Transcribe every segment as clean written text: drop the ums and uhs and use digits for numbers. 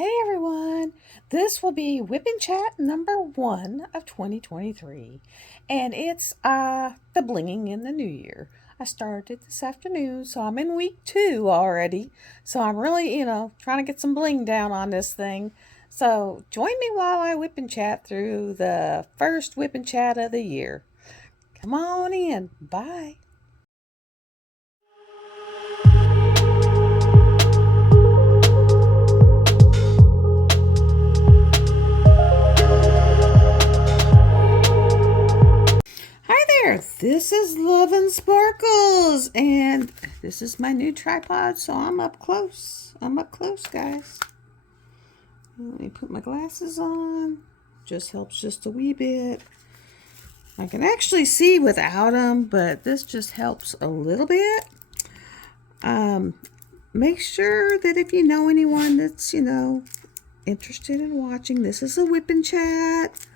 Hey everyone, this will be WIP CHAT number 1 of 2023, and it's the blinging in the new year. I started this afternoon, so I'm in week 2 already, so I'm really, trying to get some bling down on this thing. So join me while I WIP and chat through the first WIP and chat of the year. Come on in. Bye. Hi there, this is Love and Sparkles, and this is my new tripod, so I'm up close. Guys. Let me put my glasses on. Just helps just a wee bit. I can actually see without them, but this just helps a little bit. Make sure that if you know anyone that's, interested in watching, this is a WIP and chat.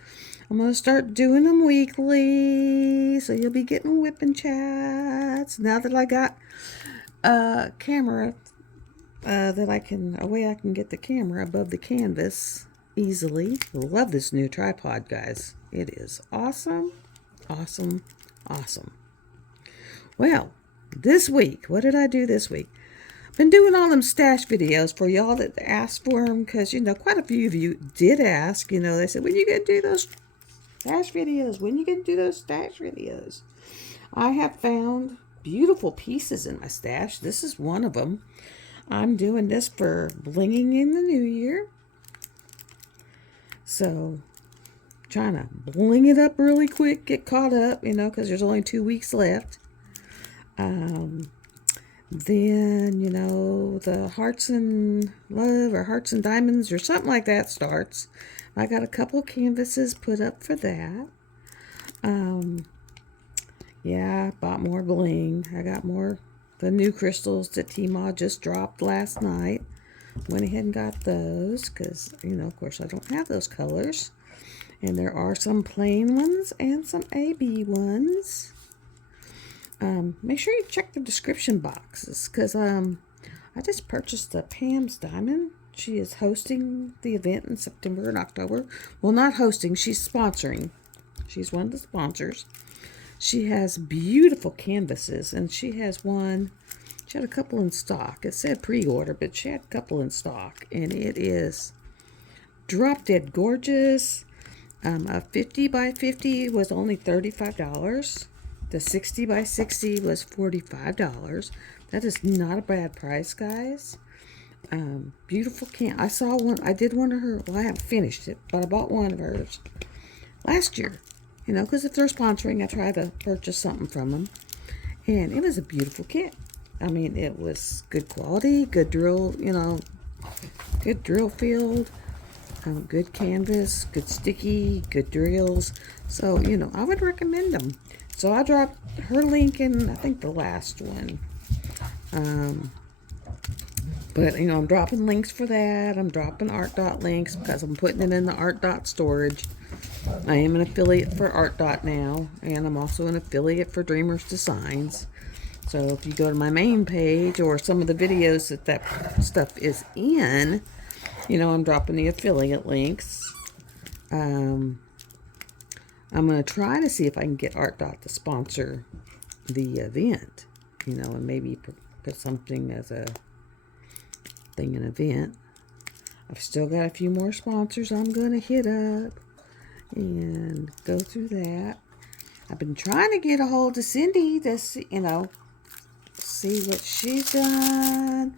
I'm going to start doing them weekly, so you'll be getting WIP and chats. Now that I got a camera, a way I can get the camera above the canvas easily. Love this new tripod, guys. It is awesome, awesome, awesome. Well, this week, what did I do this week? Been doing all them stash videos for y'all that asked for them, because, quite a few of you did ask. They said, when you going to do those stash videos? When you going to do those stash videos? I have found beautiful pieces in my stash. This is one of them. I'm doing this for blinging in the new year. So, trying to bling it up really quick, get caught up, because there's only 2 weeks left. Then, the Hearts and Love or Hearts and Diamonds or something like that starts. I got a couple canvases put up for that. Yeah, I bought more bling. I got the new crystals that T-Ma just dropped last night. Went ahead and got those because, of course I don't have those colors. And there are some plain ones and some AB ones. Make sure you check the description boxes because I just purchased the Pam's Diamond. She is hosting the event in September and October. Well, not hosting, she's sponsoring. She's one of the sponsors. She has beautiful canvases, and she had a couple in stock. It said pre-order, but she had a couple in stock, and it is drop dead gorgeous. A 50 by 50 was only $35. The 60 by 60 was $45. That is not a bad price, guys. Beautiful I saw one. I did one of her. Well, I haven't finished it, but I bought one of hers last year. Because if they're sponsoring, I try to purchase something from them. And it was a beautiful kit. I mean, it was good quality, good drill, good drill field, good canvas, good sticky, good drills. So, I would recommend them. So I dropped her link in, I think, the last one. But, I'm dropping links for that. I'm dropping Art Dot links because I'm putting it in the Art Dot storage. I am an affiliate for Art Dot now, and I'm also an affiliate for Dreamers Designs. So if you go to my main page or some of the videos that stuff is in, I'm dropping the affiliate links. I'm going to try to see if I can get Art Dot to sponsor the event, and maybe put something as a thing, an event. I've still got a few more sponsors I'm going to hit up and go through that. I've been trying to get a hold of Cindy to see what she's done,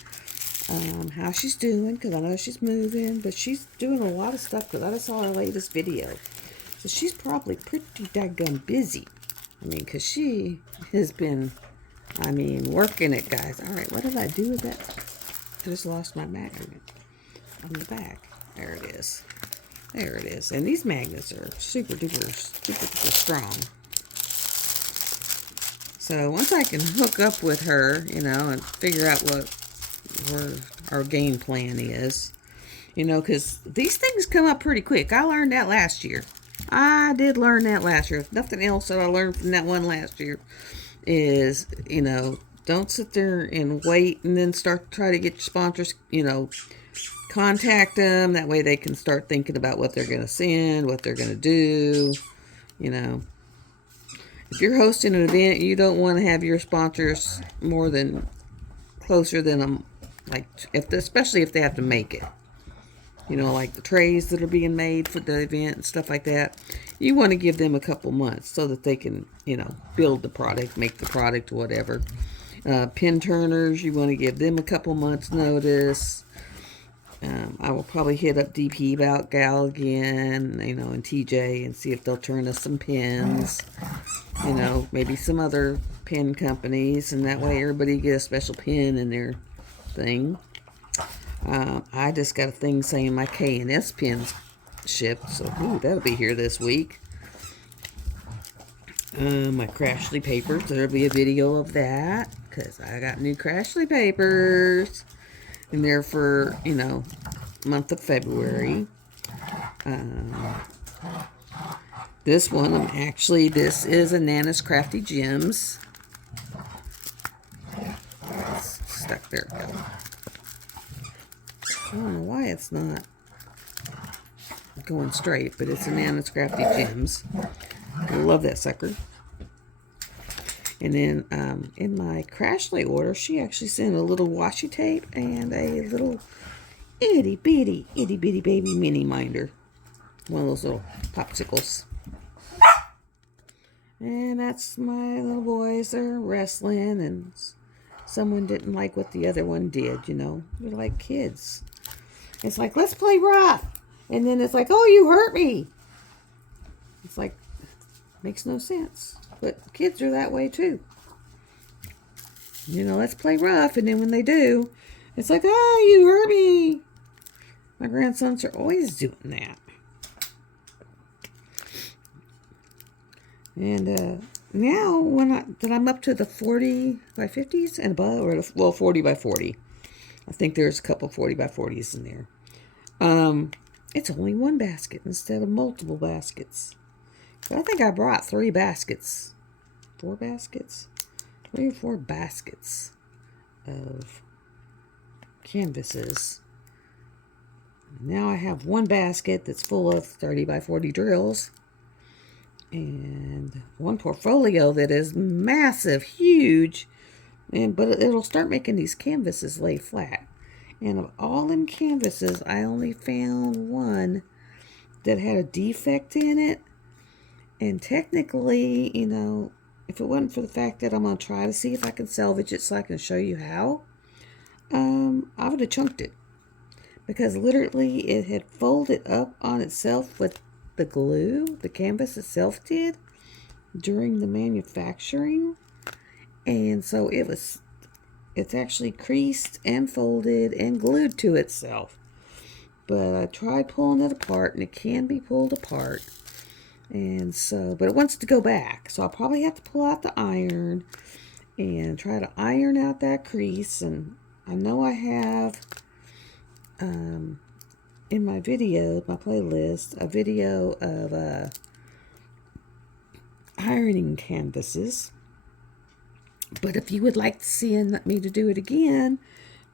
how she's doing, because I know she's moving, but she's doing a lot of stuff because I just saw her latest video. So she's probably pretty daggone busy. Because she has been, working it, guys. All right, what did I do with that? I just lost my magnet on the back. There it is. There it is. And these magnets are super duper strong. So once I can hook up with her, and figure out what our game plan is, because these things come up pretty quick. I learned that last year. I did learn that last year. If nothing else that I learned from that one last year is, don't sit there and wait and then start to try to get your sponsors, contact them. That way they can start thinking about what they're going to send, what they're going to do. You know, if you're hosting an event, you don't want to have your sponsors more than closer than like especially if they have to make it. You know, like the trays that are being made for the event and stuff like that. You want to give them a couple months so that they can, you know, build the product, make the product, whatever. Pin turners, you want to give them a couple months notice. I will probably hit up DP about Gal again, you know, and TJ and see if they'll turn us some pins. You know, maybe some other pin companies, and that way everybody get a special pin in their thing. I just got a thing saying my K&S pins shipped, so that'll be here this week. My Crashly papers, there'll be a video of that, because I got new Crashly papers, and they're for, you know, month of February. This one, this is a Nana's Crafty Gems. It's stuck there. I don't know why it's not going straight, but it's a Nana's Crafty Gems. I love that sucker. And then in my Crashly order, she actually sent a little washi tape and a little itty bitty baby mini minder. One of those little popsicles. And that's my little boys. They're wrestling, and someone didn't like what the other one did, you know. They're like kids. It's like, let's play rough. And then it's like, oh, you hurt me. It's like, makes no sense. But kids are that way too. You know, let's play rough. And then when they do, it's like, oh, you hurt me. My grandsons are always doing that. And now, that I'm up to the 40 by 50s and above, or well, 40 by 40. I think there's a couple 40 by 40s in there. It's only one basket instead of multiple baskets. But I think I brought 3 baskets. 4 baskets? 3 or 4 baskets of canvases. Now I have one basket that's full of 30 by 40 drills. And one portfolio that is massive, huge, but it'll start making these canvases lay flat. And of all them canvases, I only found one that had a defect in it. And technically, you know, if it wasn't for the fact that I'm going to try to see if I can salvage it so I can show you how, I would have chunked it. Because literally it had folded up on itself with the glue, the canvas itself did, during the manufacturing. And so it's actually creased and folded and glued to itself. But I tried pulling it apart, and it can be pulled apart. And so, but it wants to go back. So I'll probably have to pull out the iron and try to iron out that crease. And I know I have, in my video, my playlist, a video of ironing canvases. But if you would like to see me to do it again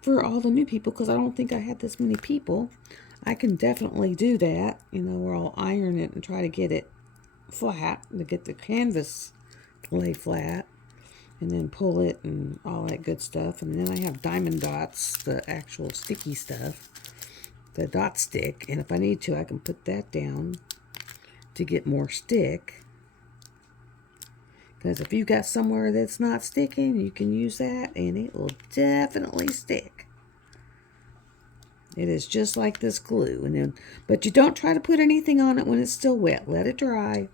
for all the new people, because I don't think I had this many people, I can definitely do that. You know, where I'll iron it and try to get it flat, to get the canvas to lay flat, and then pull it and all that good stuff. And then I have diamond dots, the actual sticky stuff, the dot stick, and if I need to, I can put that down to get more stick. Because if you've got somewhere that's not sticking, you can use that, and it will definitely stick. It is just like this glue. But you don't try to put anything on it when it's still wet. Let it dry.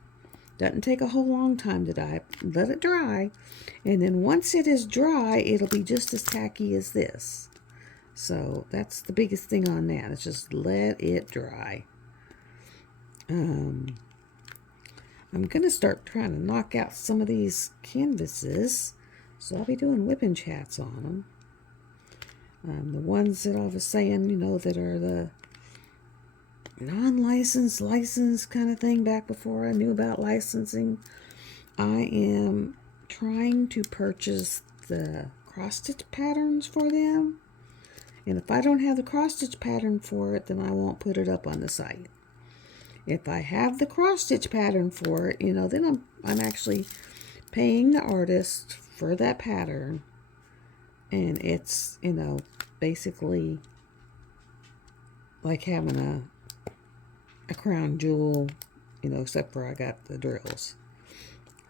Doesn't take a whole long time to dry. Let it dry. And then once it is dry, it'll be just as tacky as this. So that's the biggest thing on that. It's just let it dry. I'm going to start trying to knock out some of these canvases. So I'll be doing WIP chats on them. The ones that I was saying, you know, that are the non-licensed, licensed kind of thing back before I knew about licensing. I am trying to purchase the cross-stitch patterns for them. And if I don't have the cross stitch pattern for it, then I won't put it up on the site. If I have the cross stitch pattern for it, then I'm actually paying the artist for that pattern. And it's, basically like having a crown jewel, except for I got the drills.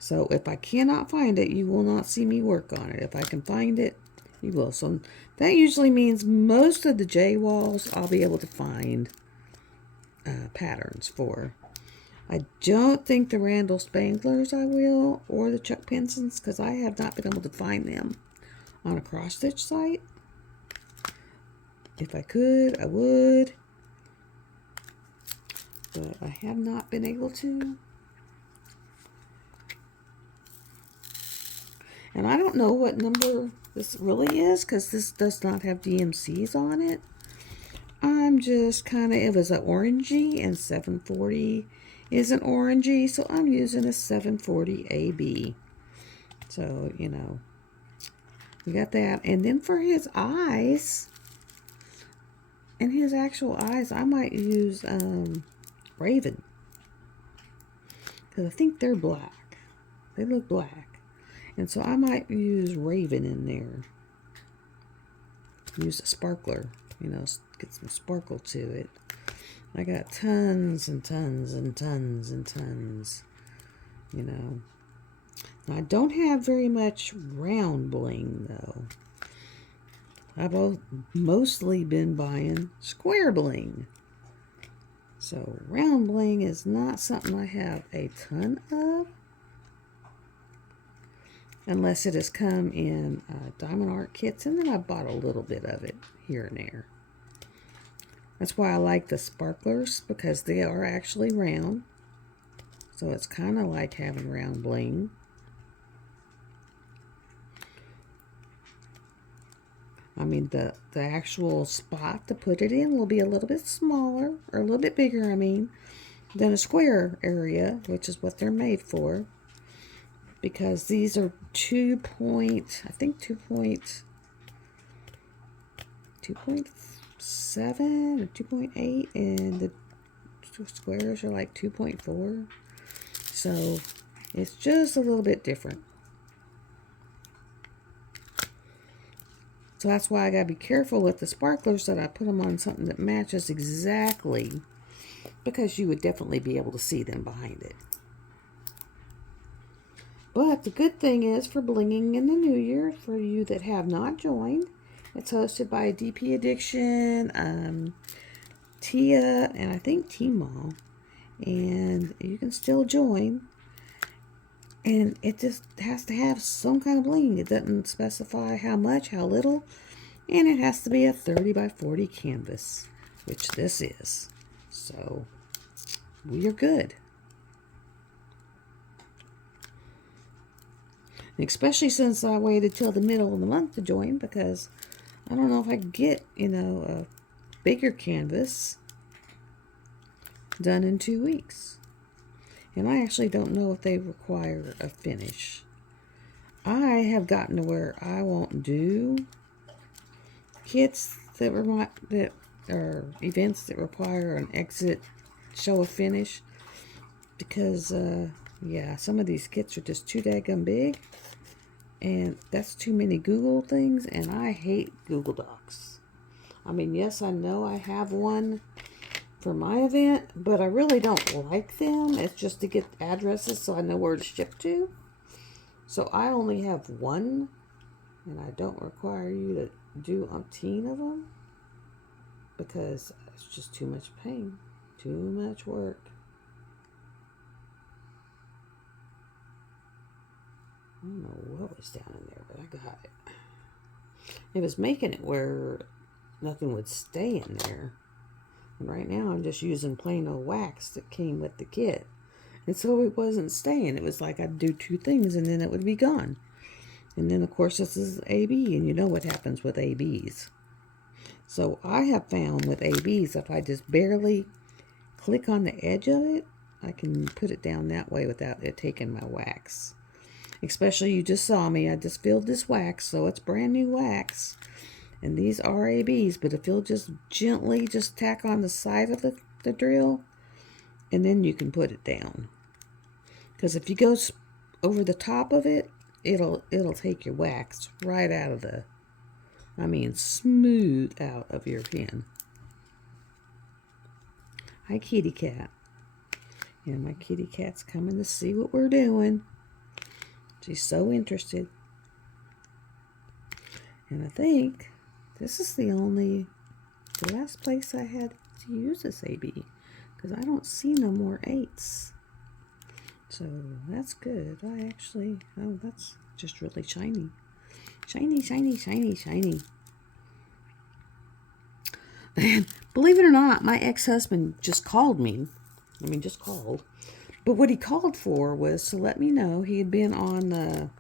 So if I cannot find it, you will not see me work on it. If I can find it, you will. So that usually means most of the J walls I'll be able to find patterns for. I don't think the Randall Spanglers I will, or the Chuck Pensons, because I have not been able to find them on a cross stitch site. If I could, I would, but I have not been able to. And I don't know what number this really is, because this does not have DMCs on it. I'm just it was an orangey, and 740 is an orangey, so I'm using a 740 AB. So, we got that. And then for his eyes, and his actual eyes, I might use Raven, because I think they're black. They look black. And so I might use Raven in there. Use a sparkler, get some sparkle to it. I got tons and tons and tons and tons, I don't have very much round bling, though. I've mostly been buying square bling. So round bling is not something I have a ton of. Unless it has come in Diamond Art kits, and then I bought a little bit of it here and there. That's why I like the sparklers, because they are actually round. So it's kind of like having round bling. I mean, the actual spot to put it in will be a little bit smaller, or a little bit bigger, than a square area, which is what they're made for. Because these are 2.7 or 2.8, and the squares are like 2.4. So it's just a little bit different. So that's why I gotta be careful with the sparklers, that I put them on something that matches exactly, because you would definitely be able to see them behind it. But the good thing is, for Blinging in the New Year, for you that have not joined, it's hosted by DP Addiction, Tia, and I think T-Mall. And you can still join. And it just has to have some kind of bling. It doesn't specify how much, how little. And it has to be a 30 by 40 canvas, which this is. So we are good. Especially since I waited till the middle of the month to join, because I don't know if I can get, a bigger canvas done in 2 weeks. And I actually don't know if they require a finish. I have gotten to where I won't do kits that are events that require an exit show a finish, because yeah, some of these kits are just too daggum big, and that's too many Google things, and I hate Google Docs. Yes, I know I have one for my event, but I really don't like them. It's just to get addresses so I know where to ship to. So I only have one, and I don't require you to do umpteen of them, because it's just too much pain, too much work. I don't know what was down in there, but I got it. It was making it where nothing would stay in there. And right now I'm just using plain old wax that came with the kit. And so it wasn't staying. It was like I'd do 2 things and then it would be gone. And then of course this is AB, and you know what happens with ABs. So I have found with ABs, if I just barely click on the edge of it, I can put it down that way without it taking my wax. Especially, you just saw me, I just filled this wax, so it's brand new wax. And these are ABs, but if you'll just gently just tack on the side of the drill, and then you can put it down. Because if you go over the top of it, it'll take your wax right out of the, I mean, smooth out of your pen. Hi, kitty cat. And my kitty cat's coming to see what we're doing. She's so interested. And I think this is the last place I had to use this AB, because I don't see no more 8s. So that's good. Oh, that's just really shiny. Shiny, shiny, shiny, shiny. And believe it or not, my ex-husband just called me. I mean, just called. But what he called for was to let me know he had been on,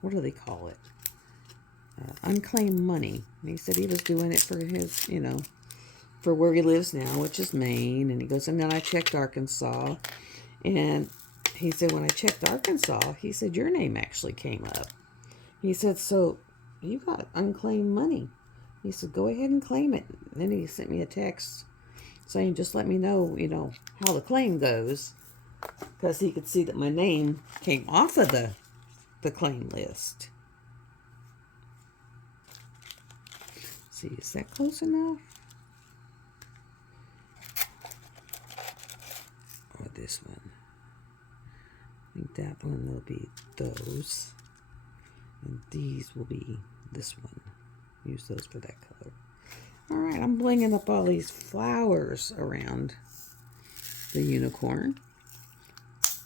what do they call it? Unclaimed money. And he said he was doing it for his, for where he lives now, which is Maine. And he goes, and then I checked Arkansas. And he said, when I checked Arkansas, he said, your name actually came up. He said, so you got unclaimed money. He said, go ahead and claim it. And then he sent me a text saying, just let me know, how the claim goes. Because he could see that my name came off of the claim list. See, is that close enough? Or this one? I think that one will be those. And these will be this one. Use those for that color. Alright, I'm blinging up all these flowers around the unicorn.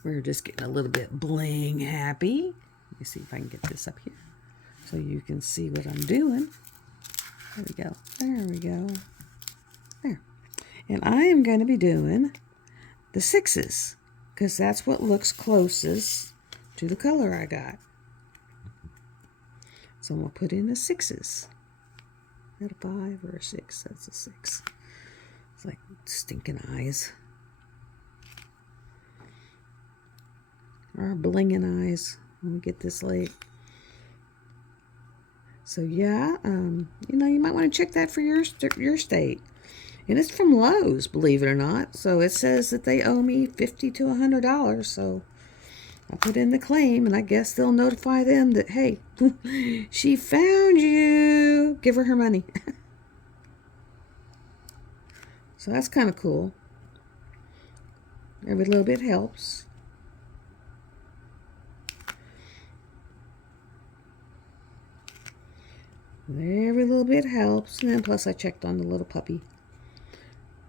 We're just getting a little bit bling happy. Let me see if I can get this up here so you can see what I'm doing. There we go. There we go. There. And I am going to be doing the 6s because that's what looks closest to the color I got. So I'm going to put in the 6s. Is that a 5 or a 6? That's a 6. It's like stinking eyes. Or blinging eyes. Let me get this late. So yeah, you might want to check that for your state. And it's from Lowe's, believe it or not. So it says that they owe me $50 to $100. So I put in the claim, and I guess they'll notify them that, hey, she found you. Give her money. So that's kind of cool. Every little bit helps. Every little bit helps. And then plus I checked on the little puppy.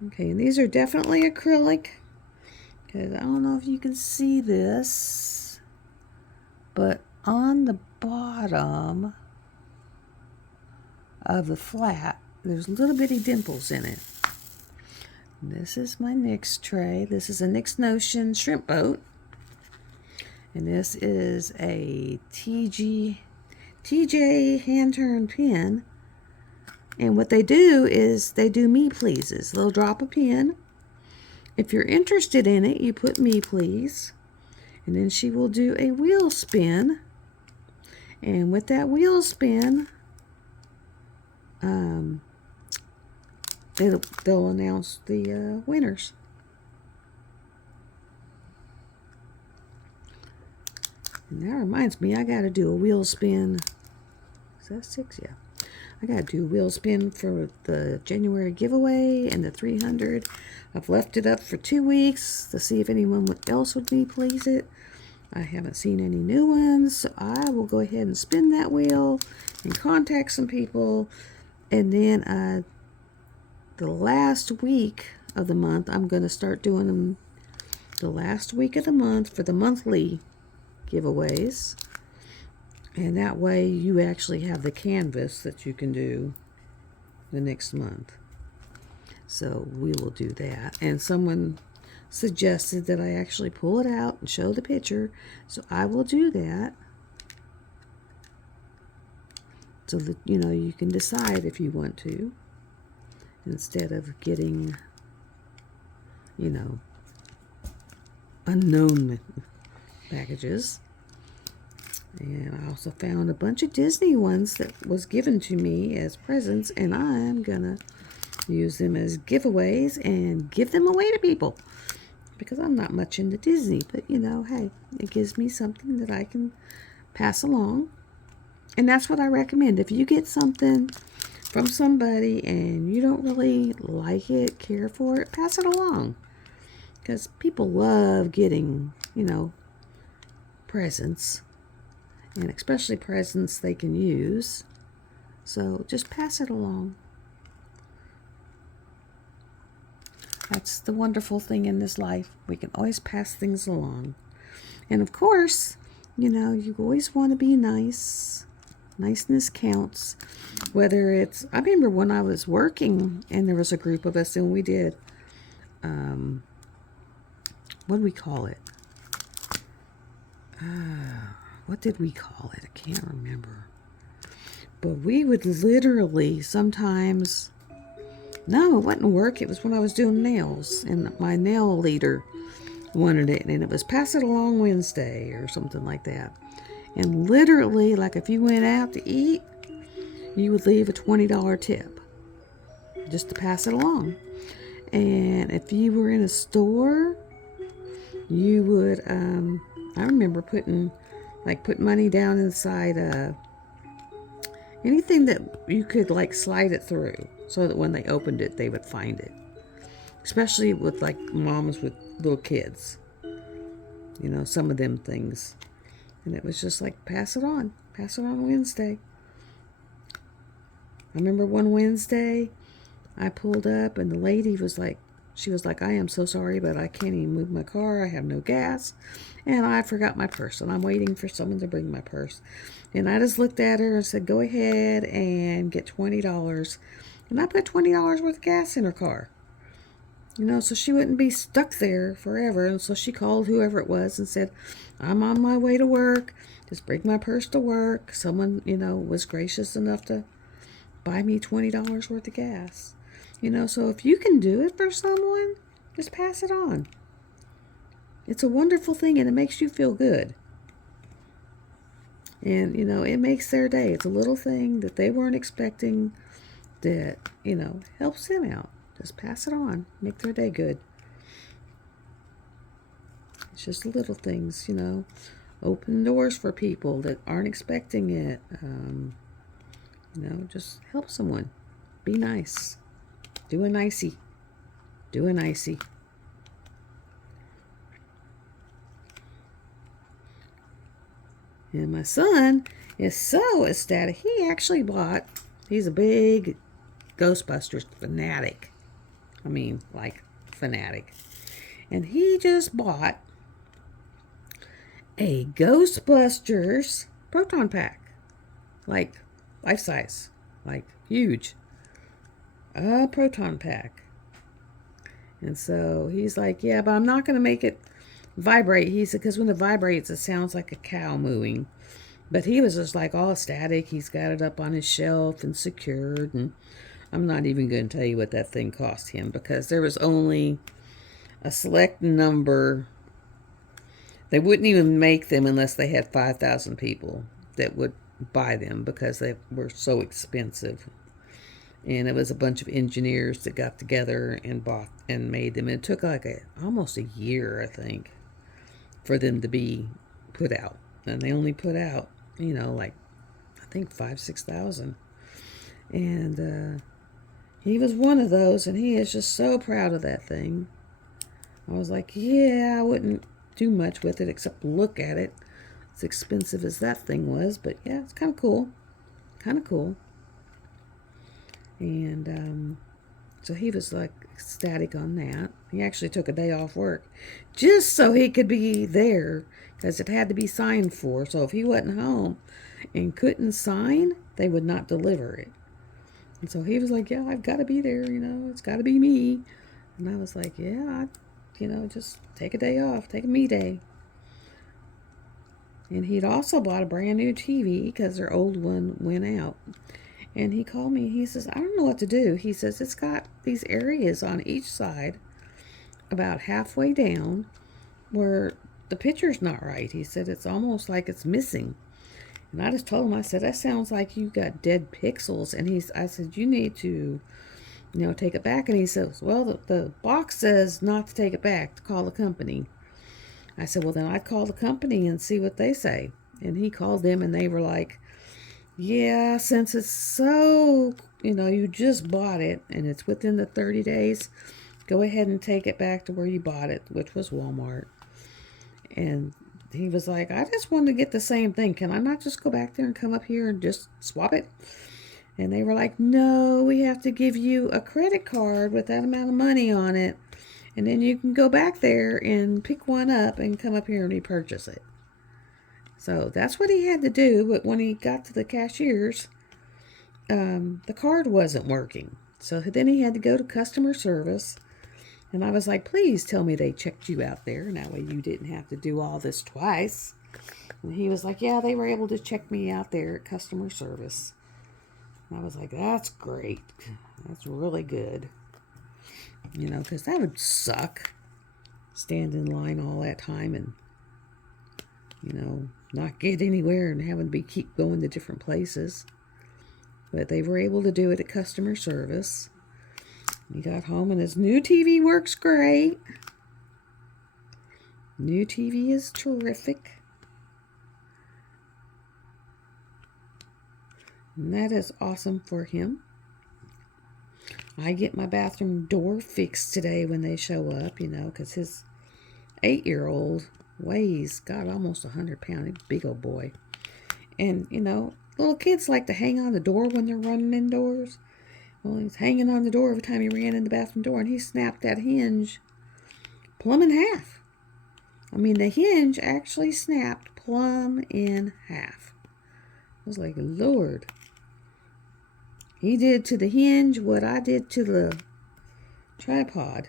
Okay, and these are definitely acrylic. Because I don't know if you can see this, but on the bottom of the flat, there's little bitty dimples in it. This is my NYX tray. This is a NYX Notion shrimp boat. And this is a TJ hand-turned pen. And what they do is they do me pleases. They'll drop a pin. If you're interested in it, you put me please. And then she will do a wheel spin. And with that wheel spin, they'll announce the winners. And that reminds me, I got to do a wheel spin. Is that 6? Yeah. I got to do a wheel spin for the January giveaway and the 300. I've left it up for 2 weeks to see if anyone else would be please it. I haven't seen any new ones, so I will go ahead and spin that wheel and contact some people. And then the last week of the month, I'm going to start doing them the last week of the month for the monthly giveaways. And that way you actually have the canvas that you can do the next month. So we will do that. And someone suggested that I actually pull it out and show the picture. So I will do that. So that, you can decide if you want to. Instead of getting, unknown packages. And I also found a bunch of Disney ones that was given to me as presents, and I'm gonna use them as giveaways and give them away to people. Because I'm not much into Disney, but you know, hey, it gives me something that I can pass along. And that's what I recommend. If you get something from somebody and you don't really like it, care for it, pass it along. Because people love getting, you know, presents. And especially presents they can use. So just pass it along. That's the wonderful thing in this life. We can always pass things along. And of course, you know, you always want to be nice. Niceness counts. Whether it's, I remember when I was working and there was a group of us and we did, what do we call it? What did we call it? I can't remember. But we would literally sometimes, no, it wasn't work. It was when I was doing nails and my nail leader wanted it, and it was Pass It Along Wednesday or something like that. And literally, like if you went out to eat, you would leave a $20 tip just to pass it along. And if you were in a store, you would, I remember putting money down inside anything that you could like slide it through so that when they opened it, they would find it. Especially with like moms with little kids. You know, some of them things. And it was just like, pass it on. Pass it on Wednesday. I remember one Wednesday, I pulled up and the lady was like, she was like, I am so sorry, but I can't even move my car. I have no gas. And I forgot my purse. And I'm waiting for someone to bring my purse. And I just looked at her and said, go ahead and get $20. And I put $20 worth of gas in her car. You know, so she wouldn't be stuck there forever. And so she called whoever it was and said, I'm on my way to work. Just bring my purse to work. Someone, you know, was gracious enough to buy me $20 worth of gas. You know, so if you can do it for someone, just pass it on. It's a wonderful thing and it makes you feel good. And, you know, it makes their day. It's a little thing that they weren't expecting that, you know, helps them out. Just pass it on. Make their day good. It's just little things, you know. Open doors for people that aren't expecting it. You know, just help someone. Be nice. Do a nicey. Do a nicey. And my son is so ecstatic. He actually bought, he's a big Ghostbusters fanatic. I mean, like, fanatic. And he just bought a Ghostbusters proton pack. Like, life size. Like, huge. A proton pack. And so he's like, yeah, but I'm not going to make it vibrate. He said, because when it vibrates, it sounds like a cow mooing. But he was just like all ecstatic. He's got it up on his shelf and secured. And I'm not even going to tell you what that thing cost him because there was only a select number. They wouldn't even make them unless they had 5,000 people that would buy them because they were so expensive. And it was a bunch of engineers that got together and bought and made them. It took like almost a year, I think, for them to be put out. And they only put out, you know, like, I think 6,000. And he was one of those, and he is just so proud of that thing. I was like, yeah, I wouldn't do much with it except look at it. As expensive as that thing was, but yeah, it's kind of cool. Kind of cool. And so he was like ecstatic on that. He actually took a day off work just so he could be there because it had to be signed for. So if he wasn't home and couldn't sign, they would not deliver it. And so he was like, yeah, I've got to be there, you know, it's got to be me. And I was like, yeah, you know, just take a day off, take a me day. And he'd also bought a brand new TV because their old one went out. And he called me, he says, I don't know what to do. He says, it's got these areas on each side, about halfway down, where the picture's not right. He said, it's almost like it's missing. And I just told him, I said, that sounds like you got dead pixels. And I said, you need to, take it back. And he says, well, the box says not to take it back, to call the company. I said, well, then I'd call the company and see what they say. And he called them, and they were like, yeah, since it's so, you just bought it and it's within the 30 days, go ahead and take it back to where you bought it, which was Walmart. And he was like, I just wanted to get the same thing. Can I not just go back there and come up here and just swap it? And they were like, no, we have to give you a credit card with that amount of money on it. And then you can go back there and pick one up and come up here and repurchase it. So that's what he had to do. But when he got to the cashiers, the card wasn't working. So then he had to go to customer service. And I was like, please tell me they checked you out there. And that way you didn't have to do all this twice. And he was like, yeah, they were able to check me out there at customer service. And I was like, that's great. That's really good. Because that would suck. Stand in line all that time and, not get anywhere and having to keep going to different places. But they were able to do it at customer service. He got home and his new TV works great. New TV is terrific. And that is awesome for him. I get my bathroom door fixed today when they show up, because his 8-year-old weighs, God, almost 100 pounds. Big old boy. And, little kids like to hang on the door when they're running indoors. Well, he's hanging on the door every time he ran in the bathroom door, and he snapped that hinge plumb in half. I mean, the hinge actually snapped plumb in half. I was like, Lord. He did to the hinge what I did to the tripod.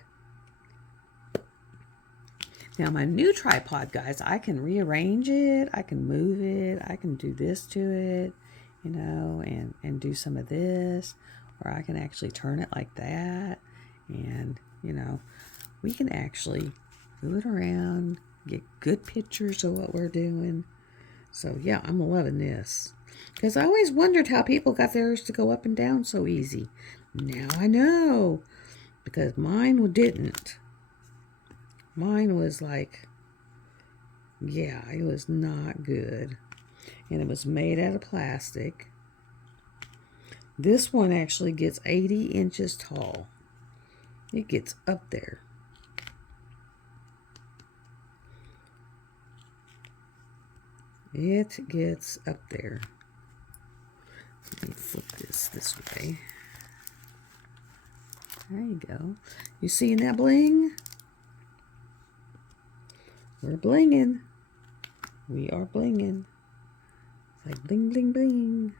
Now, my new tripod, guys, I can rearrange it. I can move it. I can do this to it, and do some of this. Or I can actually turn it like that. And, we can actually move it around, get good pictures of what we're doing. So, yeah, I'm loving this. Because I always wondered how people got theirs to go up and down so easy. Now I know. Because mine didn't. Mine was like, yeah, it was not good. And it was made out of plastic. This one actually gets 80 inches tall. It gets up there. It gets up there. Let me flip this way. There you go. You seeing that bling? We're blinging. We are blinging. It's like bling, bling, bling.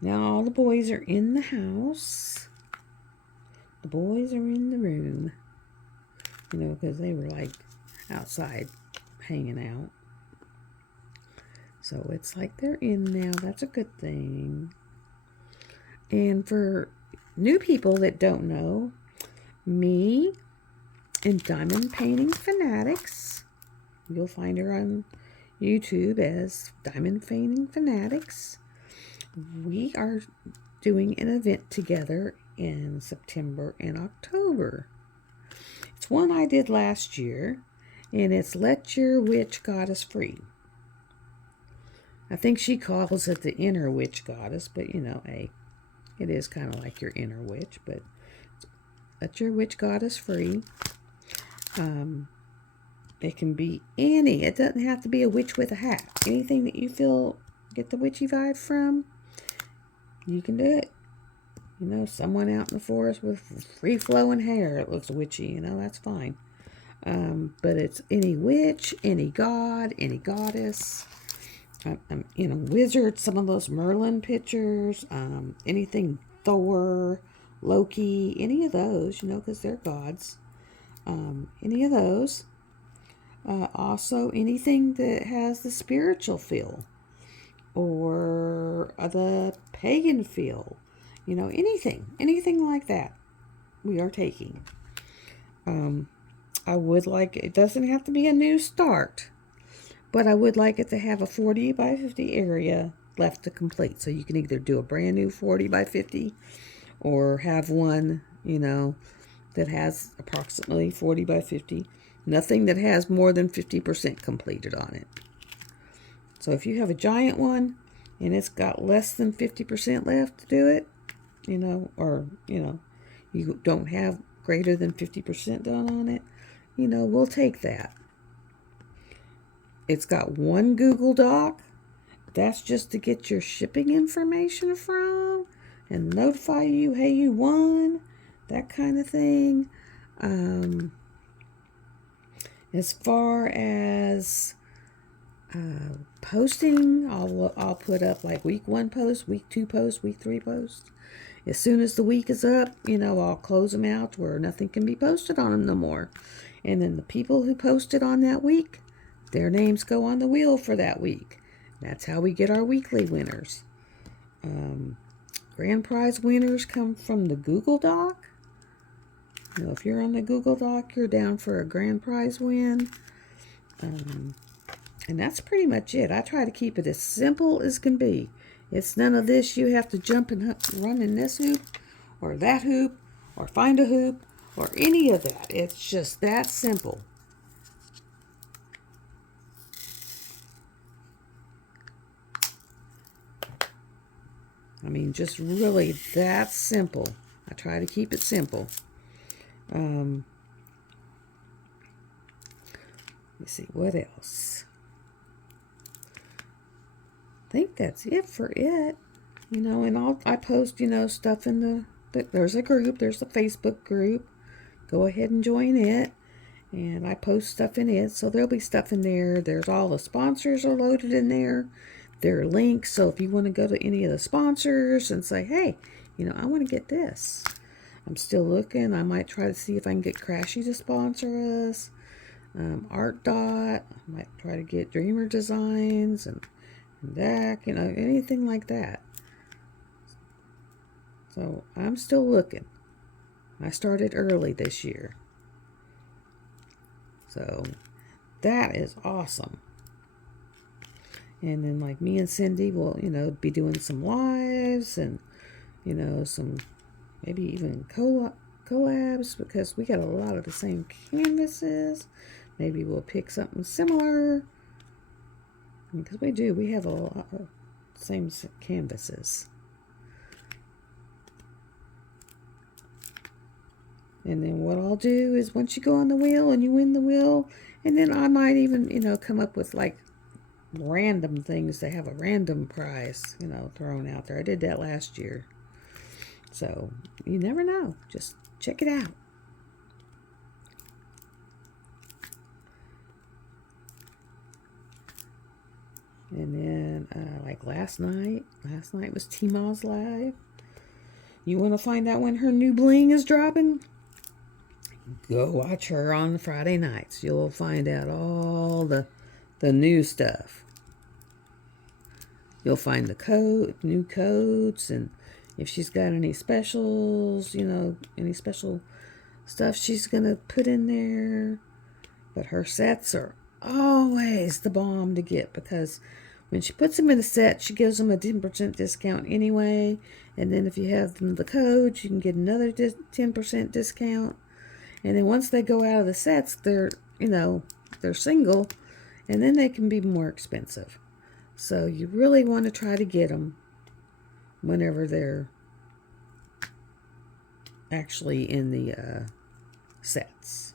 Now all the boys are in the house. The boys are in the room. Because they were like outside hanging out. So it's like they're in now. That's a good thing. And for new people that don't know, me and Diamond Painting Fanatics, you'll find her on YouTube as Diamond Painting Fanatics. We are doing an event together in September and October. It's one I did last year, and it's Let Your Witch Goddess Free. I think she calls it the inner witch goddess, but it is kind of like your inner witch, but Let Your Witch Goddess Free. It can be any. It doesn't have to be a witch with a hat. Anything that you feel get the witchy vibe from, you can do it. Someone out in the forest with free-flowing hair, it looks witchy, that's fine. But it's any witch, any god, any goddess, wizard, some of those Merlin pictures, anything Thor, Loki, any of those, because they're gods. Any of those. Also, anything that has the spiritual feel or the pagan feel. Anything like that we are taking. I would like, it doesn't have to be a new start, but I would like it to have a 40 by 50 area left to complete. So you can either do a brand new 40 by 50 or have one, you know, that has approximately 40 by 50. Nothing that has more than 50% completed on it. So if you have a giant one and it's got less than 50% left to do it, you know, or, you know, you don't have greater than 50% done on it, you know, we'll take that. It's got one Google Doc. That's just to get your shipping information from and notify you, hey, you won, that kind of thing. As far as posting, I'll put up like week 1 post, week 2 post, week 3 post. As soon as the week is up, you know, I'll close them out where nothing can be posted on them no more. And then the people who posted on that week, their names go on the wheel for that week. That's how we get our weekly winners. Grand prize winners come from the Google Doc. You know, if you're on the Google Doc, you're down for a grand prize win. And that's pretty much it. I try to keep it as simple as can be. It's none of this, you have to jump and run in this hoop or that hoop or find a hoop or any of that. It's just that simple. I mean, just really that simple. I try to keep it simple. Let's see, what else? I think that's it for it. You know, and I post, you know, stuff in there's a group, there's a Facebook group. Go ahead and join it. And I post stuff in it, so there'll be stuff in there. There's all the sponsors are loaded in there. There are links, so if you want to go to any of the sponsors and say, hey, you know, I want to get this. I'm still looking. I might try to see if I can get Crashy to sponsor us. Art Dot. I might try to get Dreamer Designs and DAC, you know, anything like that. So I'm still looking. I started early this year. So that is awesome. And then like me and Cindy will, you know, be doing some lives and, you know, some maybe even collabs because we got a lot of the same canvases. Maybe we'll pick something similar. Because we do. We have a lot of same canvases. And then what I'll do is once you go on the wheel and you win the wheel, and then I might even, you know, come up with like random things to have a random prize, you know, thrown out there. I did that last year. So you never know. Just check it out. And then like last night was T-Ma's live. You want to find out when her new bling is dropping? Go watch her on Friday nights. You'll find out all the new stuff. You'll find the new codes, and if she's got any specials, you know, any special stuff she's gonna put in there. But her sets are always the bomb to get because when she puts them in a set, she gives them a 10% discount anyway. And then if you have them the codes, you can get another 10% discount. And then once they go out of the sets, they're, you know, they're single, and then they can be more expensive. So you really want to try to get them whenever they're actually in the sets.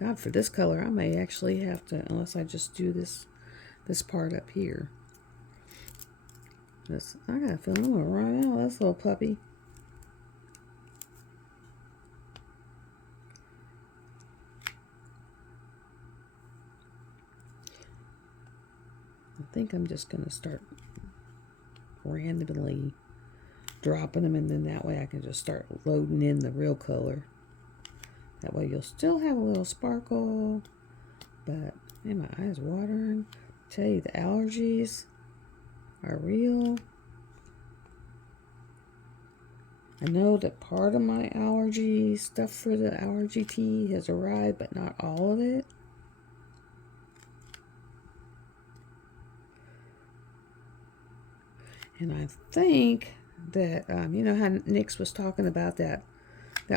God, for this color, I may actually have to, unless I just do this part up here. I got a feeling I'm going to run out of this little puppy. I think I'm just going to start randomly dropping them, and then that way I can just start loading in the real color. That way you'll still have a little sparkle, but man, my eyes watering. I tell you, the allergies are real. I know that part of my allergy stuff for the allergy tea has arrived, but not all of it. And I think that, you know how Nyx was talking about that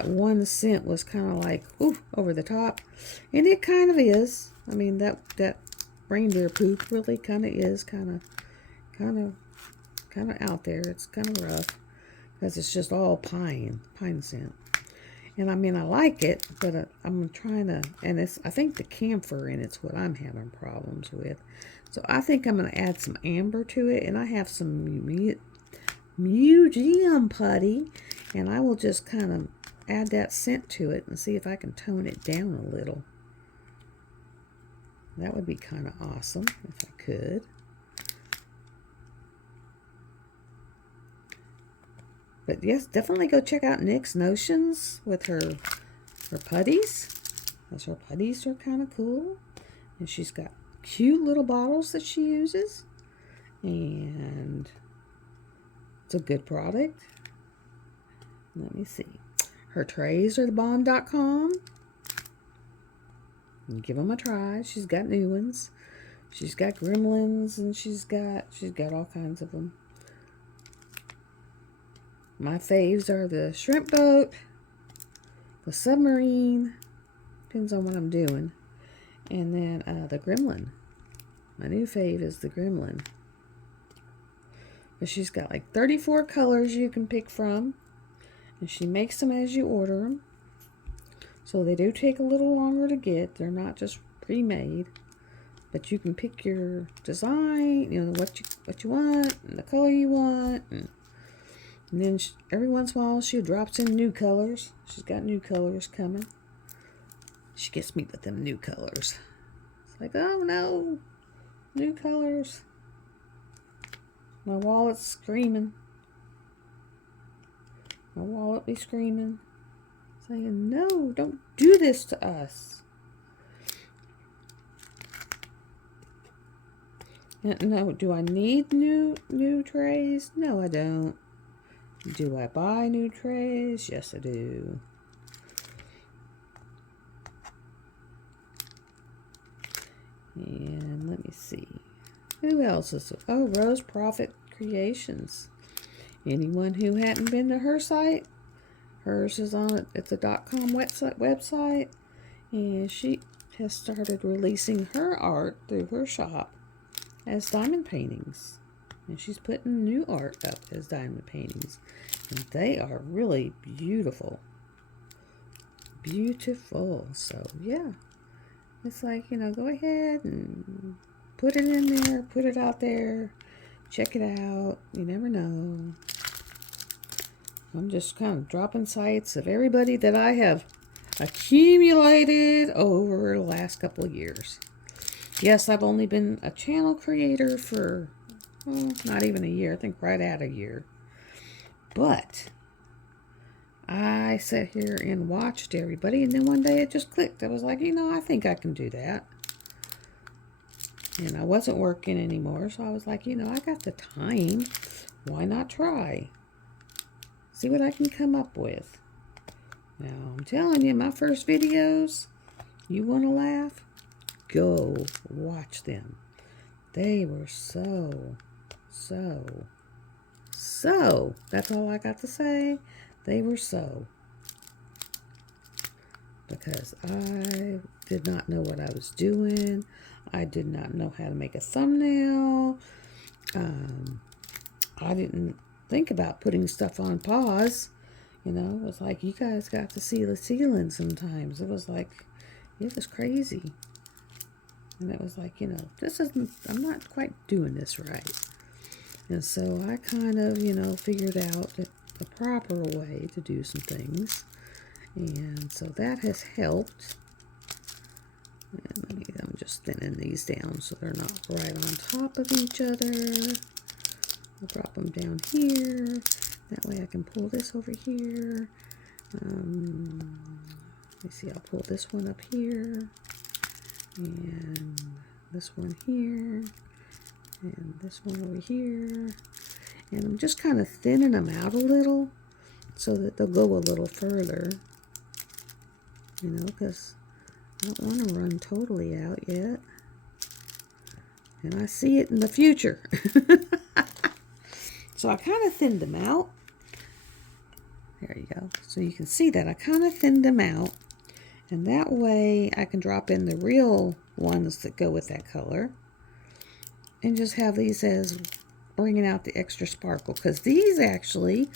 one scent was kind of like, ooh, over the top. And it kind of is. I mean, that reindeer poop really kind of is kind of out there. It's kind of rough because it's just all pine scent. And I mean, I like it, but I'm trying to, and I think the camphor in it's what I'm having problems with. So I think I'm going to add some amber to it, and I have some museum putty, and I will just kind of add that scent to it and see if I can tone it down a little. That would be kind of awesome if I could. But yes, definitely go check out Nyx Notions with her putties. Because her putties are kind of cool. And she's got cute little bottles that she uses. And it's a good product. Let me see. Her trays are thebomb.com. Give them a try. She's got new ones. She's got gremlins, and she's got all kinds of them. My faves are the shrimp boat, the submarine, depends on what I'm doing, and then the gremlin. My new fave is the gremlin. But she's got like 34 colors you can pick from, and she makes them as you order them. So they do take a little longer to get. They're not just pre-made, but you can pick your design, you know, what you want, and the color you want, and then every once in a while she drops in new colors. She's got new colors coming. She gets me with them new colors. It's like, oh no, new colors. My wallet's screaming. My wallet be screaming, saying, no, don't do this to us. No, do I need new trays? No, I don't. Do I buy new trays? Yes, I do. And let me see. Who else is it? Oh, Rose Profit Creations. Anyone who hadn't been to her site, hers is on, it's a .com website. And she has started releasing her art through her shop as diamond paintings. And she's putting new art up as diamond paintings. And they are really beautiful. Beautiful. So, yeah. It's like, you know, go ahead and put it in there. Put it out there. Check it out. You never know. I'm just kind of dropping sites of everybody that I have accumulated over the last couple of years. Yes, I've only been a channel creator for not even a year. I think right at a year. But I sat here and watched everybody, and then one day it just clicked. I was like, you know, I think I can do that. And I wasn't working anymore, so I was like, you know, I got the time. Why not try? See what I can come up with. Now, I'm telling you, my first videos, you want to laugh? Go watch them. They were so, that's all I got to say. They were so. Because I did not know what I was doing. I did not know how to make a thumbnail. I didn't think about putting stuff on pause. You know, it was like, you guys got to see the ceiling sometimes. It was like, it was crazy. And it was like, you know, I'm not quite doing this right. And so I kind of, you know, figured out the proper way to do some things. And so that has helped. And I'm just thinning these down so they're not right on top of each other. I'll drop them down here. That way I can pull this over here. Let me see, I'll pull this one up here. And this one here. And this one over here. And I'm just kind of thinning them out a little. so that they'll go a little further, you know, because I don't want to run totally out yet. And I see it in the future. So I kind of thinned them out. There you go. So you can see that I kind of thinned them out. And that way I can drop in the real ones that go with that color. And just have these as bringing out the extra sparkle. Because these actually,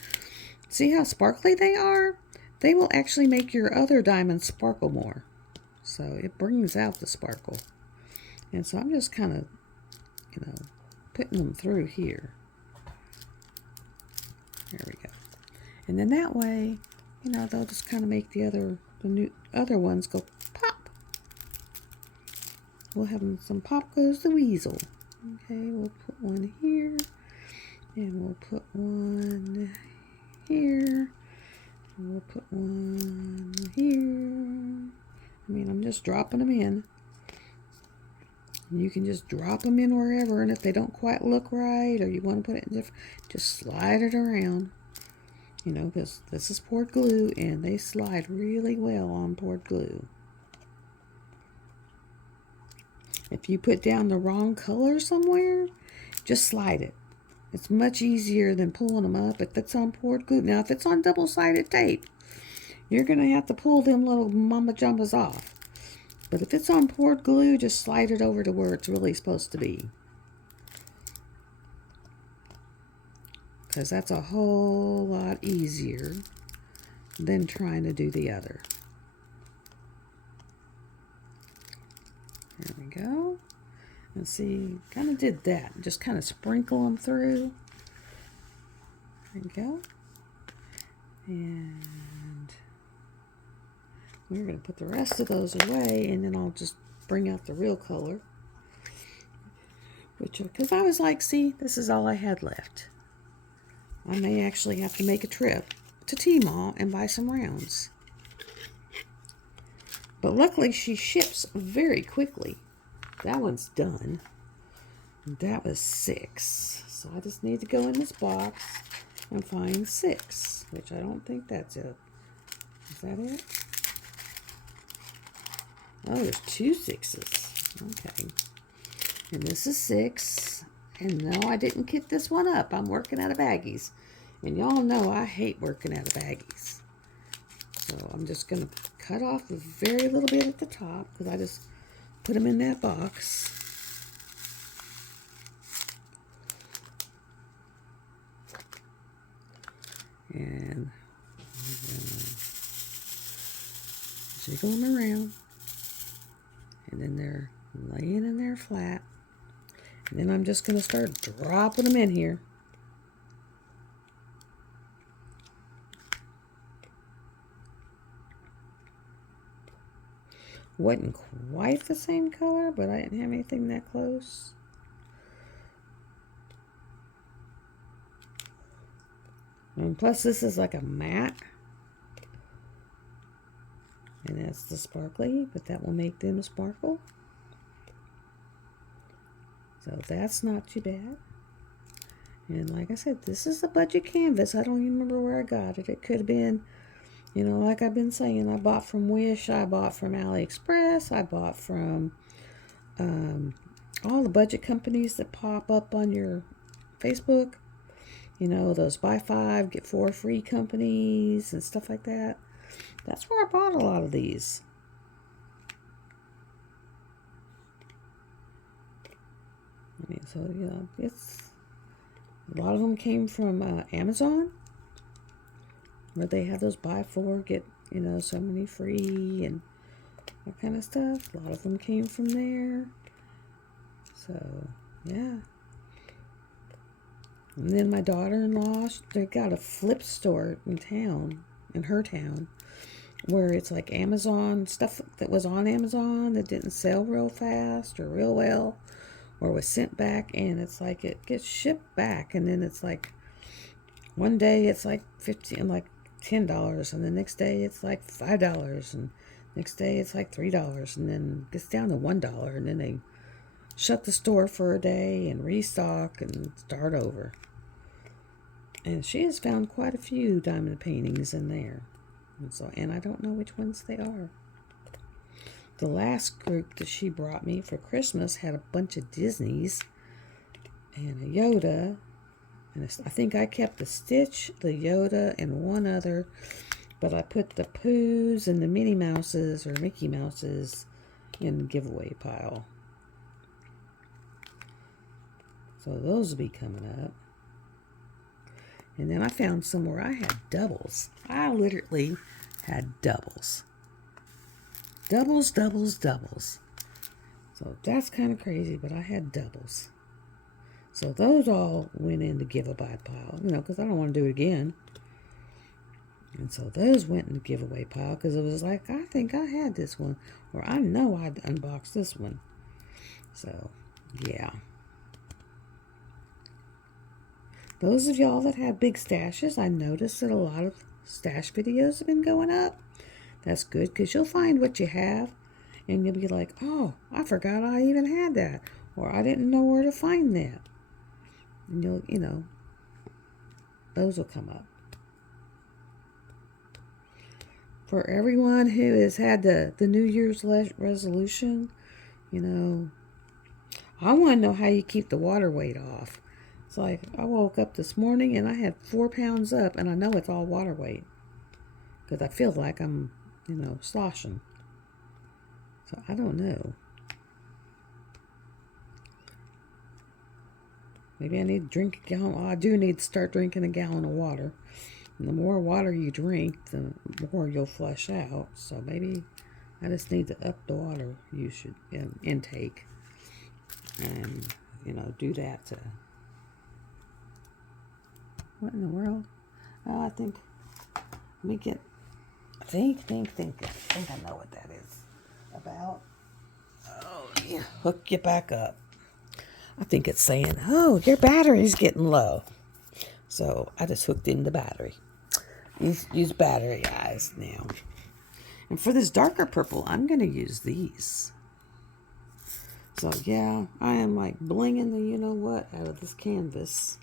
see how sparkly they are? They will actually make your other diamonds sparkle more. So it brings out the sparkle. And so I'm just kind of, you know, putting them through here. There we go. And then that way, you know, they'll just kind of make the other ones go pop. We'll have some pop goes the weasel. Okay, we'll put one here. And we'll put one here. And we'll put one here. I mean, I'm just dropping them in. You can just drop them in wherever, and if they don't quite look right, or you want to put it in different, just slide it around. You know, because this is poured glue, and they slide really well on poured glue. If you put down the wrong color somewhere, just slide it. It's much easier than pulling them up if it's on poured glue. Now, if it's on double-sided tape, you're going to have to pull them little mama jumbas off. But if it's on poured glue, just slide it over to where it's really supposed to be. Because that's a whole lot easier than trying to do the other. There we go. And see, kind of did that. Just kind of sprinkle them through. There we go. And we're going to put the rest of those away, and then I'll just bring out the real color. Because I was like, see, this is all I had left. I may actually have to make a trip to Tmall and buy some rounds. But luckily, she ships very quickly. That one's done. That was 6. So I just need to go in this box and find 6, which I don't think that's it. Is that it? Oh, there's 2 6s. Okay. And this is 6. And no, I didn't kit this one up. I'm working out of baggies. And y'all know I hate working out of baggies. So I'm just going to cut off a very little bit at the top, because I just put them in that box. And I'm going to jiggle them around. And then they're laying in there flat. And then I'm just going to start dropping them in here. Wasn't quite the same color, but I didn't have anything that close. And plus this is like a matte. And that's the sparkly, but that will make them sparkle. So that's not too bad. And like I said, this is a budget canvas. I don't even remember where I got it. It could have been, you know, like I've been saying, I bought from Wish, I bought from AliExpress, I bought from all the budget companies that pop up on your Facebook. You know, those buy 5, get 4 free companies and stuff like that. That's where I bought a lot of these. I mean, so, you know, it's, a lot of them came from Amazon, where they have those buy 4, get, you know, so many free and that kind of stuff. A lot of them came from there. So, yeah. And then my daughter-in-law, they got a flip store in town, in her town, where it's like Amazon, stuff that was on Amazon that didn't sell real fast or real well, or was sent back, and it's like it gets shipped back, and then it's like one day it's like $10, and the next day it's like $5, and next day it's like $3, and then it gets down to $1, and then they shut the store for a day and restock and start over. And she has found quite a few diamond paintings in there. And I don't know which ones they are. The last group that she brought me for Christmas had a bunch of Disneys and a Yoda. And I think I kept the Stitch, the Yoda, and one other. But I put the Poos and the Minnie Mouses or Mickey Mouses in the giveaway pile. So those will be coming up. And then I found some where I had doubles. I literally had doubles. Doubles, doubles, doubles. So that's kind of crazy, but I had doubles. So those all went in the giveaway pile, because I don't want to do it again. And so those went in the giveaway pile because it was like, I think I had this one. Or I know I'd unboxed this one. So, yeah. Those of y'all that have big stashes, I noticed that a lot of stash videos have been going up. That's good because you'll find what you have and you'll be like, oh, I forgot I even had that. Or I didn't know where to find that. And you'll, those will come up. For everyone who has had the New Year's resolution, I want to know how you keep the water weight off. It's like I woke up this morning and I had 4 pounds up, and I know it's all water weight because I feel like I'm, sloshing. So I don't know. Maybe I need to drink a gallon. Well, I do need to start drinking a gallon of water. And the more water you drink, the more you'll flush out. So maybe I just need to up the water intake. And, do that to... What in the world? Oh, I think... Let me get... Think. I think I know what that is about. Oh, yeah. Hook you back up. I think it's saying, oh, your battery's getting low. So I just hooked in the battery. Use battery eyes now. And for this darker purple, I'm going to use these. So yeah, I am like blinging the you-know-what out of this canvas.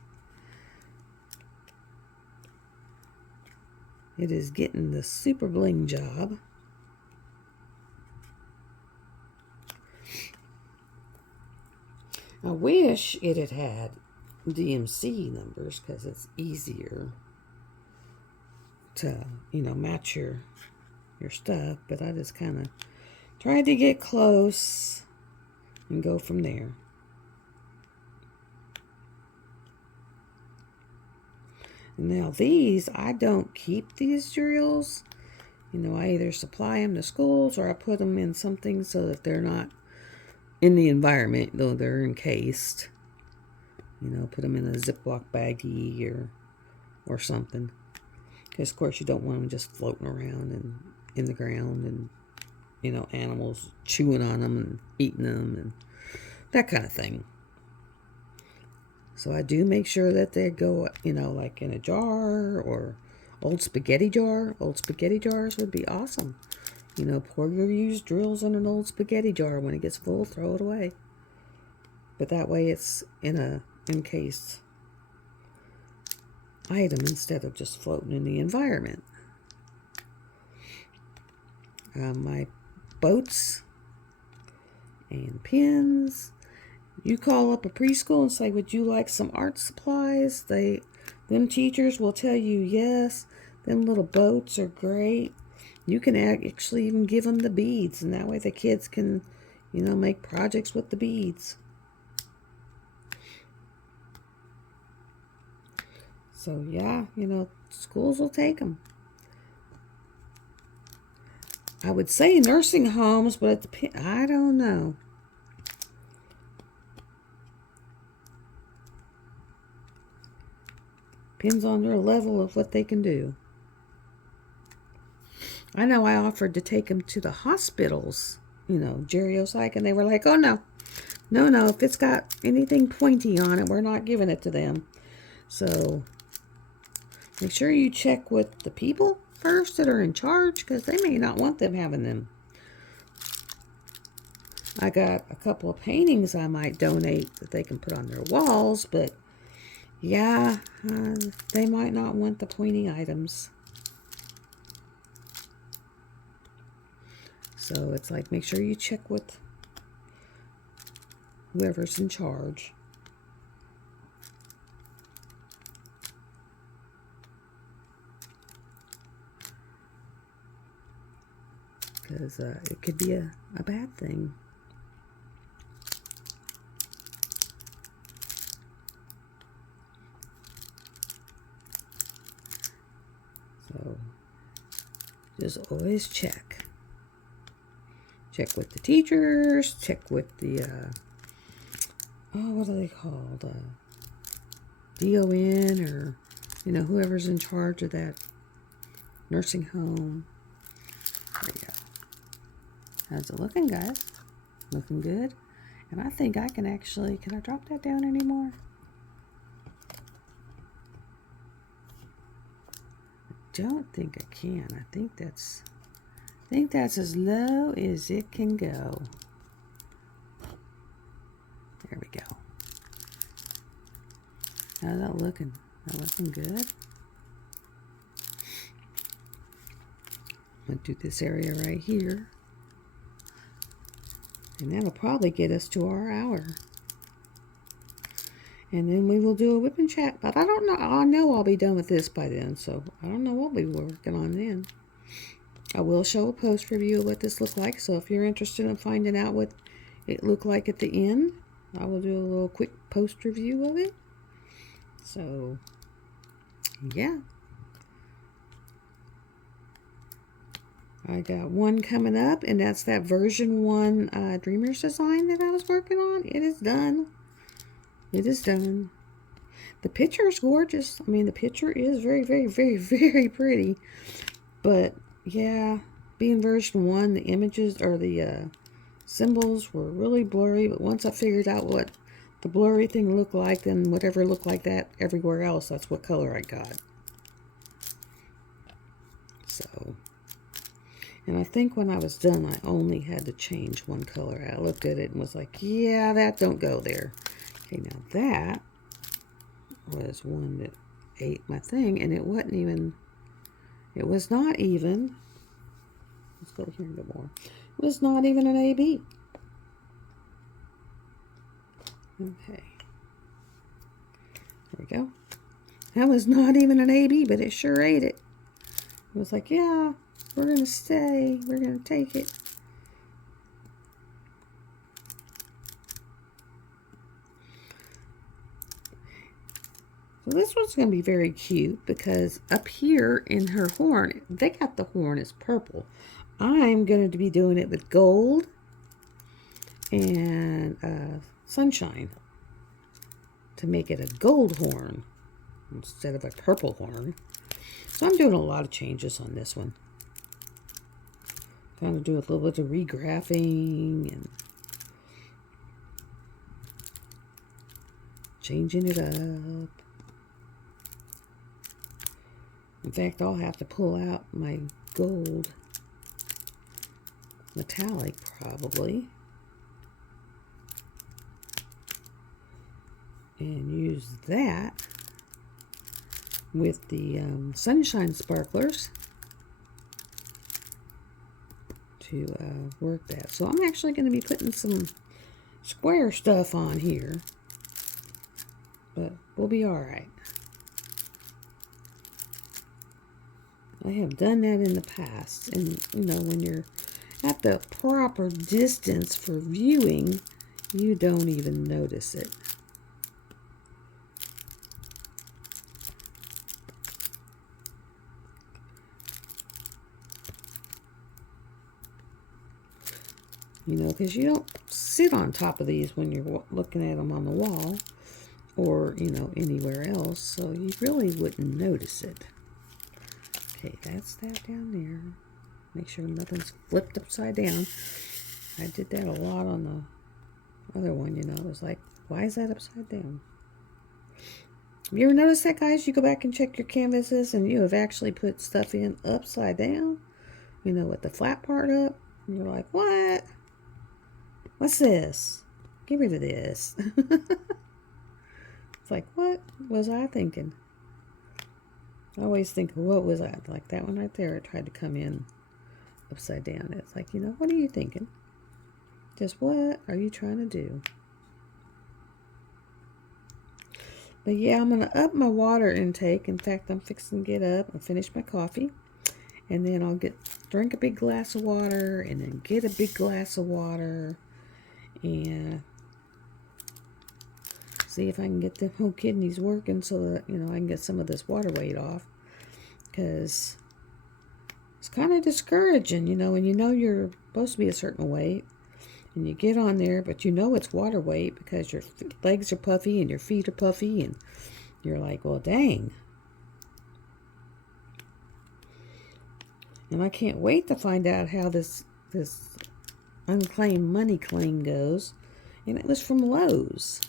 It is getting the super bling job. I wish it had DMC numbers because it's easier to, match your stuff. But I just kind of tried to get close and go from there. Now these, I don't keep these drills. I either supply them to schools or I put them in something so that they're not in the environment, though they're encased. Put them in a Ziploc baggie or something. Because, of course, you don't want them just floating around and in the ground and, animals chewing on them and eating them and that kind of thing. So I do make sure that they go, like in a jar or old spaghetti jar. Old spaghetti jars would be awesome. Pour your used drills in an old spaghetti jar. When it gets full, throw it away. But that way it's in a encased item instead of just floating in the environment. My boats and pins. You call up a preschool and say, would you like some art supplies? Them teachers will tell you yes. Them little boats are great. You can actually even give them the beads, and that way the kids can, make projects with the beads. So yeah, schools will take them. I would say nursing homes, but I don't know. Depends on their level of what they can do. I know I offered to take them to the hospitals, geriopsych, and they were like, oh no, if it's got anything pointy on it, we're not giving it to them. So make sure you check with the people first that are in charge, because they may not want them having them. I got a couple of paintings I might donate that they can put on their walls, but Yeah, they might not want the pointy items. So it's like, make sure you check with whoever's in charge. Because it could be a bad thing. So just always check. Check with the teachers, check with the, what are they called? DON, or, you know, whoever's in charge of that nursing home. There you go. How's it looking, guys? Looking good? And I think I can actually, can I drop that down anymore? I don't think I can. I think that's as low as it can go. There we go. How's that looking? That looking good? I'm going to do this area right here. And that'll probably get us to our hour. And then we will do a WIP chat. But I don't know. I know I'll be done with this by then. So I don't know what we'll be working on then. I will show a post review of what this looked like. So if you're interested in finding out what it looked like at the end, I will do a little quick post review of it. So, yeah. I got one coming up, and that's that version 1 Dreamers design that I was working on. It is done. It is done. The picture is gorgeous. I mean, the picture is very, very, very, very pretty. But, yeah, being version 1, the images or the symbols were really blurry. But once I figured out what the blurry thing looked like, then whatever looked like that everywhere else, that's what color I got. So, and I think when I was done, I only had to change one color. I looked at it and was like, yeah, that don't go there. Okay, now that was one that ate my thing, and it wasn't even, it was not even, let's go here and go more. It was not even an AB. Okay. There we go. That was not even an AB, but it sure ate it. It was like, yeah, we're going to stay. We're going to take it. So this one's going to be very cute because up here in her horn, they got the horn as purple. I'm going to be doing it with gold and sunshine to make it a gold horn instead of a purple horn. So I'm doing a lot of changes on this one. Kind of do a little bit of regraphing and changing it up. In fact, I'll have to pull out my gold metallic probably and use that with the sunshine sparklers to work that. So I'm actually going to be putting some square stuff on here, but we'll be all right. I have done that in the past, and you know, when you're at the proper distance for viewing, you don't even notice it. You know, because you don't sit on top of these when you're looking at them on the wall or, you know, anywhere else, so you really wouldn't notice it. Okay, that's that down there. Make sure nothing's flipped upside down. I did that a lot on the other one, you know. It was like, why is that upside down? Have you ever noticed that, guys? You go back and check your canvases and you have actually put stuff in upside down, you know, with the flat part up. And you're like, what? What's this? Get rid of this. It's like, what was I thinking? I always think, what was I? Like that one right there, it tried to come in upside down. It's like, what are you thinking? Just what are you trying to do? But yeah, I'm going to up my water intake. In fact, I'm fixing to get up and finish my coffee. And then I'll drink a big glass of water and then get a big glass of water. And see if I can get the whole kidneys working so that, I can get some of this water weight off. Because it's kind of discouraging, when you're supposed to be a certain weight. And you get on there, but it's water weight because your legs are puffy and your feet are puffy. And you're like, well, dang. And I can't wait to find out how this unclaimed money claim goes. And it was from Lowe's.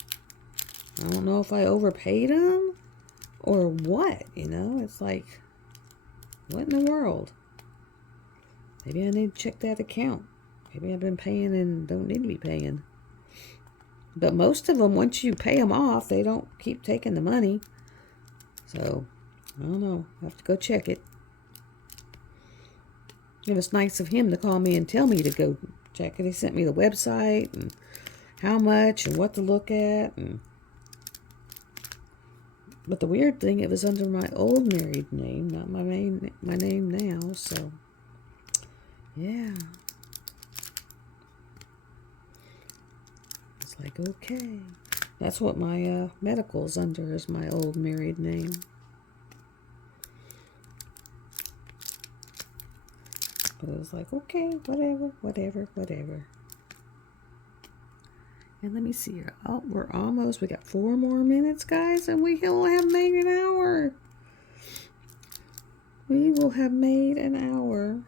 I don't know if I overpaid them or what, It's like, what in the world? Maybe I need to check that account. Maybe I've been paying and don't need to be paying. But most of them, once you pay them off, they don't keep taking the money. So, I don't know. I have to go check it. It was nice of him to call me and tell me to go check it. He sent me the website and how much and what to look at. But the weird thing, it was under my old married name, not my name now. So, yeah. It's like, okay. That's what my medical's under, is my old married name. But it was like, okay, whatever. And let me see here. Oh, we got 4 more minutes, guys, and we will have made an hour. We will have made an hour.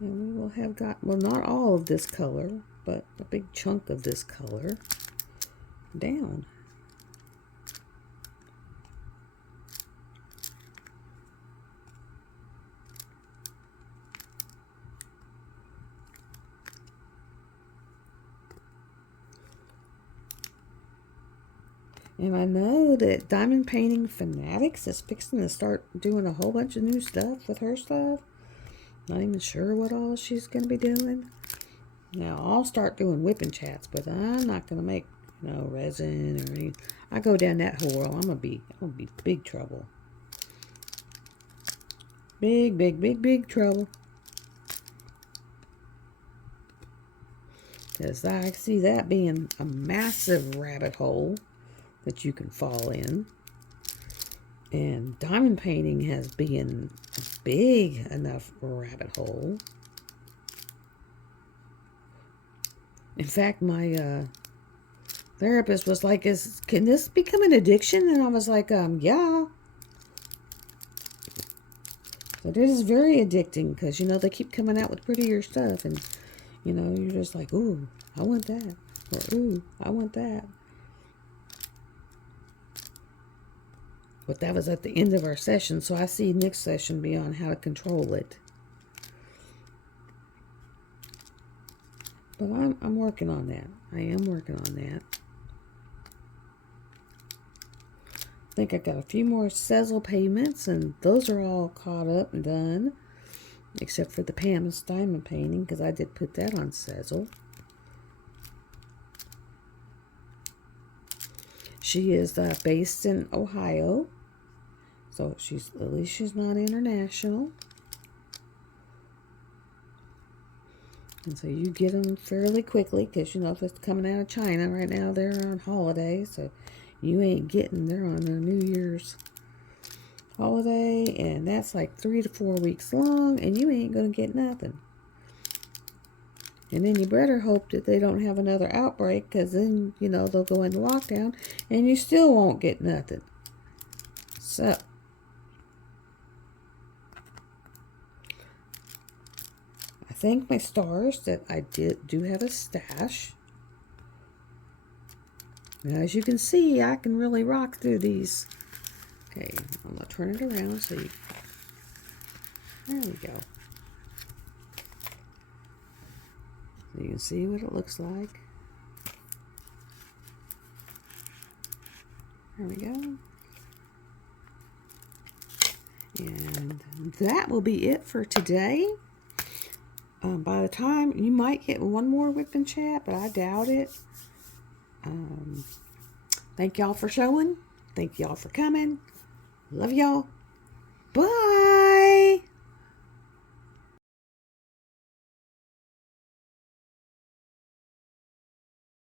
And we will have got, well, not all of this color, but a big chunk of this color down. And I know that Diamond Painting Fanatics is fixing to start doing a whole bunch of new stuff with her stuff. Not even sure what all she's going to be doing. Now, I'll start doing WIP chats, but I'm not going to make, resin or any. I go down that hole, I'm going to be big trouble. Big trouble. Because I see that being a massive rabbit hole that you can fall in. And diamond painting has been a big enough rabbit hole. In fact, my therapist was like, can this become an addiction? And I was like, yeah. So this is very addicting because, they keep coming out with prettier stuff. And, you're just like, ooh, I want that. Or, ooh, I want that. But that was at the end of our session, so I see next session be on how to control it. But I'm working on that. I am working on that. I think I got a few more Sezzle payments, and those are all caught up and done. Except for the Pam's Diamond Painting, because I did put that on Sezzle. She is based in Ohio. So at least she's not international. And so you get them fairly quickly because, if it's coming out of China right now, they're on holiday. So you ain't getting, they're on their New Year's holiday. And that's like 3 to 4 weeks long. And you ain't going to get nothing. And then you better hope that they don't have another outbreak because then, they'll go into lockdown and you still won't get nothing. So thank my stars that I do have a stash. And as you can see, I can really rock through these. Okay, I'm going to turn it around so you... There we go. So you can see what it looks like. There we go. And that will be it for today. By the time, you might get one more WIP chat, but I doubt it. Thank y'all for showing. Thank y'all for coming. Love y'all. Bye.